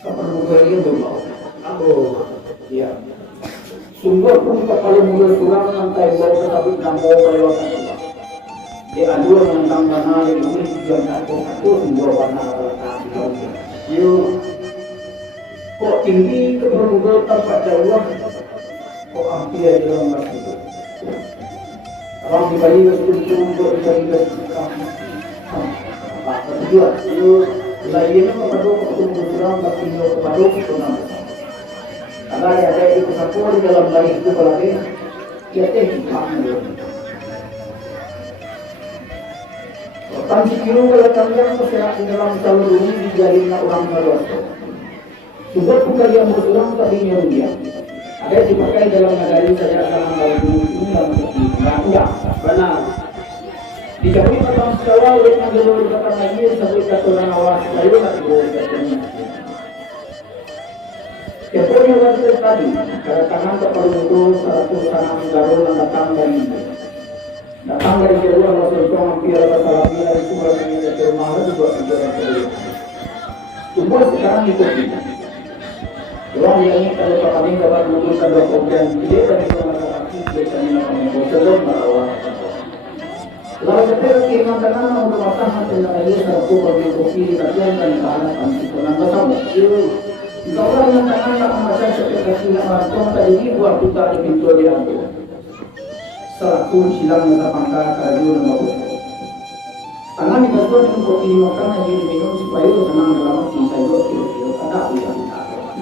Kapag yun ba? Ako, yeah. Sumber pun kapal mula kurang ng tayo sa tabi ng mo kayo at iba. Di alur ng tangganan yung mga bigyan ako sumber pa na nakakatawa. Yung kok tinggi keberuntungan tanpa jauh kok hampir dalam masa itu. Orang dibagi untuk dibagi apa tujuan itu lainnya kepada kebetulan tapi kepada itu nama. Karena ada itu satu di dalam bayi itu berarti kita hikmah. Tanti kilo kalau tanggang masyarakat dalam calon ini dijalin orang baru. Sumber pengalian berulang tadinya dia. Ada dipakai dalam nagari saya dalam hal ini dalam enggak benar. Dikali pertama sekali oleh mengelur kata lagi sampai ke orang awas lalu nanti boleh Keponya waktu tadi, pada tangan keperluan satu tangan garul yang datang dari jauh langsung hampir salah dari sumber yang dari rumah juga tidak terlalu. Semua sekarang ikut kita. Orang yang ini kalau kami dapat menemukan dua program dia dari masyarakat kita ini sebelum bahawa. Lalu kita kira tangan untuk matang dengan air satu bagi kopi kajian dan bahan kami pernah bersama. Kalau yang tangan tak membaca seperti macam tadi buat kita di pintu dia tu. Satu silang mata pangkal kayu dan bagus. Tangan dibantu dengan kopi makan aja diminum supaya senang dalam hati saya itu ada ujian.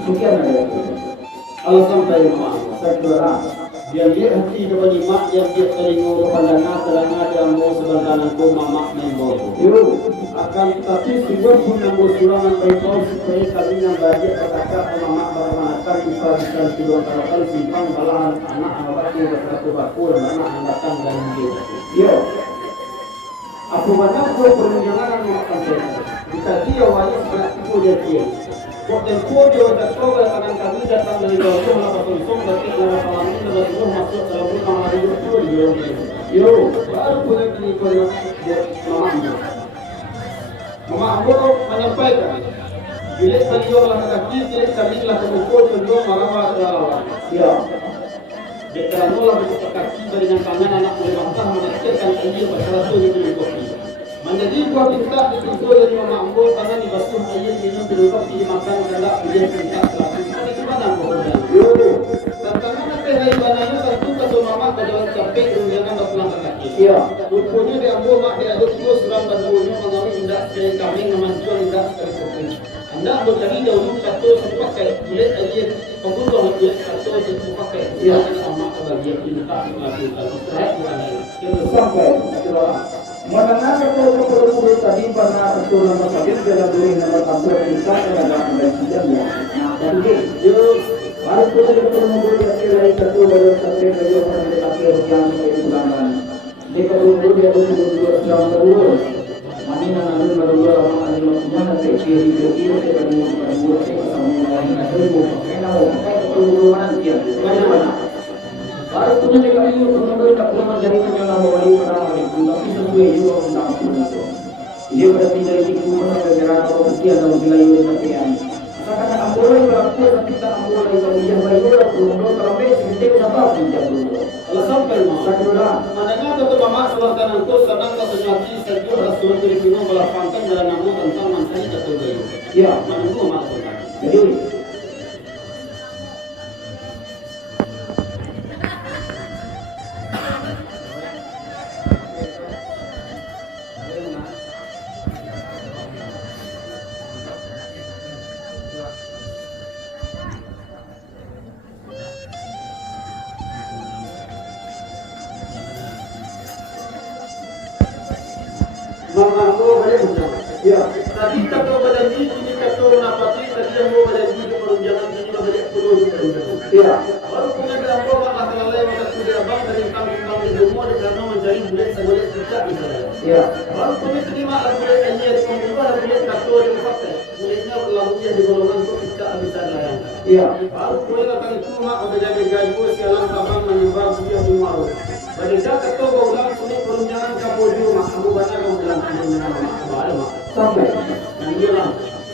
Sekian ada. Alasan saya kira Biar dia hati kepada mak yang dia telinga kepada terangnya dan mau sebagai ko mamak membo. Akan tetapi sungguh pun yang surangan baikau supaya kami yang belajar berkata mamak bermanakan bisa tidur karakan simpang balahan anak anak itu berkata bakur anak datang dari dia. Yo. Apa banyak ko perjalanan memakan saya. Kita dia wajib berlaku dia. Kok tempo dia datang ke tangan kami datang dari jauh melakukan konsum berarti dalam malam ini dari rumah masuk dalam rumah hari itu dia. Yo, baru boleh diikut mama. Mama aku menyampaikan bila beliau melakukan kaki kami telah mengukur beliau marah marah. Ya. Jika mula berbuka kaki dari yang tangan anak boleh bangsa menakutkan ini pasal itu yang kopi. Menjadi buat kita itu dari mama ambo karena dibasuh air minum berubah dimakan galak dia minta selalu. Ini gimana boleh? Yo. Karena nanti hari bananya tentu kalau mama berjalan capek jangan berpulang ke kaki. Ya. Rupanya dia ambo mak dia ada tiga suram dan duanya mengalami indah dari kami memancuan indah dari kopi. Anda berjadi dahulu satu sepakai kulit aja pengurus kulit satu sepakai. Ya. Sama kebahagiaan kita melakukan istirahat bukan Sampai mengenai perlu tadi pernah turun masjid dalam duri nomor 1 kita adalah presiden ya. Jadi baru kita perlu dari satu baru sampai dari orang akhir yang ulangan. Jika dulu dia dulu jam dulu. Mana nanti baru orang ada mana kecil kecil kita perlu sama lain ada bukan perlu nanti ya. Bagaimana? Baru punya juga itu benar-benar tak pernah menjadi penyelam bawali orang lain. Tapi sesuai juga undang-undang itu. Dia berarti dari itu mana negara atau bukti atau wilayah yang terkait. Sekarang ambolai berlaku tapi tak ambolai kalau yang baik itu belum terlalu sedikit apa pinjam dulu. Kalau sampai Sakura. mananya tetap mama selatan itu senang tak senyati sejuk rasul dari sini melapangkan dalam nama tentang mansai jatuh bayu. Ya, Menunggu mama sultan. jadi Mama aku boleh bukan? ya, Tadi kata berjanji, ini kata menapati, tadi yang mau berjanji ke perunjangan ini berjanji perlu ya. baru punya dalam rumah masalah lain maka sudah abang dari kambing-kambing di rumah di karena mencari bulet sebulet tidak misalnya. Ya. Baru punya terima bulet ini di pembuka bulet kartu di pakai buletnya berlalunya di golongan itu tidak bisa dilayangkan. Ya. Baru punya datang itu mak udah jadi gaji sialan tabang menyembah dia bumaru. Bagi saya ketua ulang sulit perunjangan kapodio mak kamu banyak kamu bilang perunjangan mak. Sampai. Yang dia lah.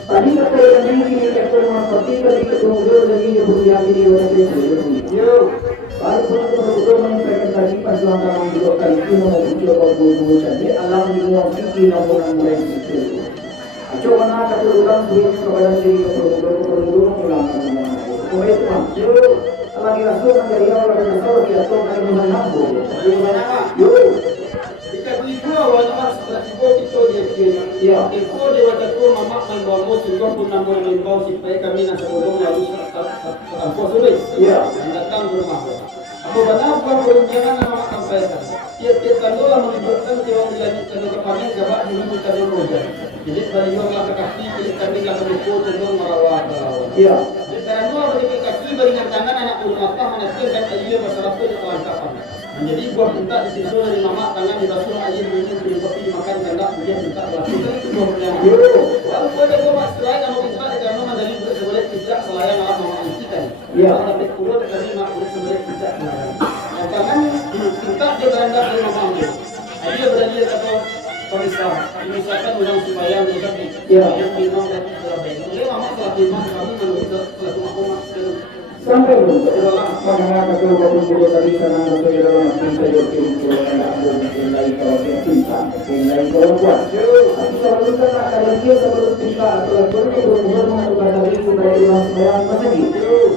Tadi kata yang ini kini sektor seperti kali ketunggu lagi yang berusia ini orang itu. Yo, baru pun menginterpretasi perjuangan dua kali itu menguji apa saja alam yang fikir namun mulai itu. Coba nak keturunan duit kepada diri keturunan ulang. Kemudian yo, lagi rasul menjadi orang yang tahu dia tahu kali menampu. Yo. Ya, itu dia wajah tu mama membawa sungguh pun namun membawa supaya kami nak sebelum lalu apa sulit. Ya, Datang ke rumah. Apa benar bukan perbincangan nama sampaikan. Tiap-tiap kali lah menunjukkan tiap menjadi kami kemarin jawab ini bukan roja. Jadi dari yang lah kaki jadi kami lah berikut cenderung merawat. ya. Karena dua bagi kaki beringat tangan anak rumah tangga menetapkan air masalah itu kelengkapan. Menjadi buah minta disusul dari mama tangan dibasuh air minum beri kopi makan ganda kemudian minta lakukan itu buah perjalanan. Kalau ada buah selain kalau minta karena menjadi budak sebelah tidak selain alam mama antikan. Ya. Kalau dapat kulit dari mak budak sebelah tidak selain. Dan tangan minta dia beranda dari mama ambil. Dia berani kata pemisah. Misalkan orang supaya menjadi yang minum dan sebagainya. Oleh mama telah minum kami menurut kelas Sampai mendengar ketua tadi sana sebagai dalam cinta jokin pulang aku mungkin lain kalau dia cinta mungkin lain kalau kuat. Tapi kalau kita tak kalau dia sebelum cinta atau berhubungan mengadukan diri kepada imam sembahyang masjid.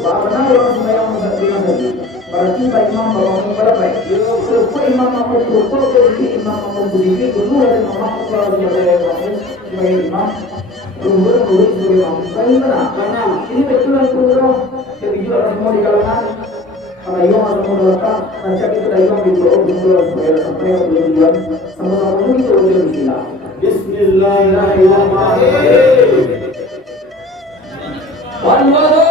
Benar imam sembahyang masjid. Berarti pak imam bangun berapa? Kalau imam mau berupur jadi imam mau berdiri dulu ada imam kalau sebagai imam. Kemudian sebagai imam. Karena ini betulan program. Jadi juga semua di kalangan karena imam atau menolakkan najak itu dari imam di bawah supaya sampai ke tujuan sama-sama itu boleh bismillah. Bismillahirrahmanirrahim.